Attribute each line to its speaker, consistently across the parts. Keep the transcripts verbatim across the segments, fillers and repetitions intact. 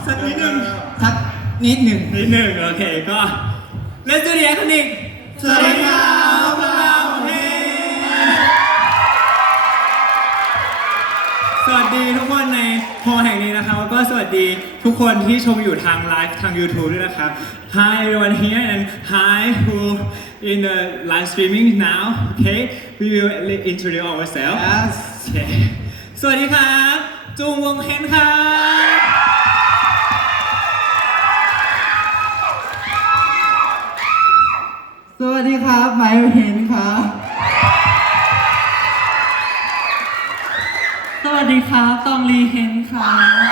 Speaker 1: สักนิดหนึ่ง
Speaker 2: สักนิดหนึ่ง
Speaker 1: นิดหนึ่งโอเคก็ Let's do the iconic
Speaker 2: สวัสดีครับพวกเราเฮ
Speaker 1: สวัสดีทุกคนในโฮแห่งนี้นะครับแล้วก็สวัสดีทุกคนที่ชมอยู่ทางไลฟ์ทาง YouTube ด้วยนะครับ Hi everyone here and hi who in the live streaming now okay we will introduce ourselves
Speaker 2: Yes.
Speaker 1: okay สวัสดีครับจุงวงเฮนครับ
Speaker 2: สวัสดีครับไมค์เฮนครับ
Speaker 3: สวัสดีครับตองลีเฮนค่ะ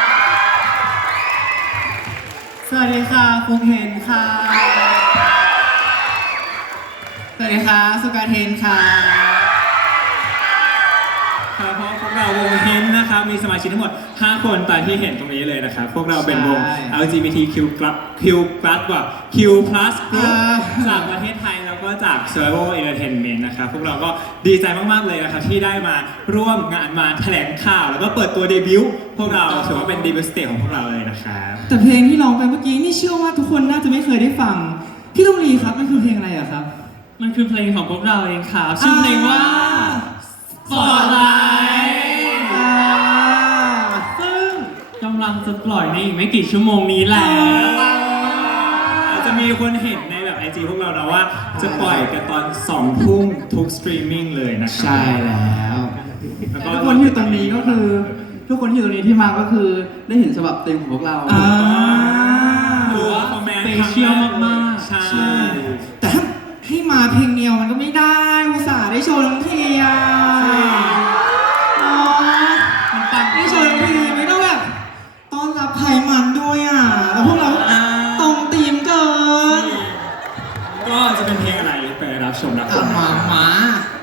Speaker 2: สวัสดีค่ะฟุกเฮนค่ะสวัสดีค่ะสุการเฮนค่ะ
Speaker 1: ครับเพราะพวกเราวงเฮนนะครับมีสมาชิกทั้งหมดห้าคนตามที่เห็นตรงนี้เลยนะครับพวกเราเป็นวง แอล จี บี ที คิว plus Q plus ว่า Q plus group จากประเทศไทยแล้วก็จาก Survival Entertainment นะครับพวกเราก็ดีใจมากๆเลยนะครับที่ได้มาร่วมงานมาแถลงข่าวแล้วก็เปิดตัวเดบิวต์พวกเราถือว่าเป็นเดบิวต์สเตจของพวกเราเลยนะครับ
Speaker 2: แต่เพลงที่ร้องไปเมื่อกี้นี่เชื่อว่าทุกคนน่าจะไม่เคยได้ฟังพี่ลุงลีครับมันคือเพลงอะไรอะครับ
Speaker 3: มันคือเพลงของพวกเราเองค่ะชื่อเพลงว่า Spotlight
Speaker 2: อ่า
Speaker 3: ซึ่งกำลังจะปล่อยในอีกไม่กี่ชั่วโมงนี้แล้ว
Speaker 1: อาจจะมีคนเห็นในแบบ ไอ จี พวกเรานะว่าจะปล่อยกันตอนสองทุ่มทุกสตรีมมิ่งเลยนะครั
Speaker 2: ใช่แล้ว
Speaker 1: แล้วก็
Speaker 4: ทุกคนที่อยู่ตรงนี้ก็คือ ทุกคนที่อยู่ตรงนี้ที่มาก็คือได้เห็นฉบับเต็มของพวกเรา
Speaker 2: อ่า
Speaker 1: ถือว่าคอมเมนต์
Speaker 3: สเปเชียลมากๆ
Speaker 1: ใช่
Speaker 2: ใช่แต่ถ้าให้มาเพลงเดียวมันก็ไม่ได้อุตส่าห์ได้โชว์ทั้งทีอ่ะเนาะ
Speaker 3: มันปัง
Speaker 2: ได้โชว์ทั้งทีไม่ต้องแบบต้อนรับไผ่มันด้วยอ่ะแล้วพวกเราตรงตีมเกิน
Speaker 1: ก็จะเป็นเพลงอะไรไปรับชมรับฟั
Speaker 2: อ่ะ
Speaker 1: ง
Speaker 2: มามา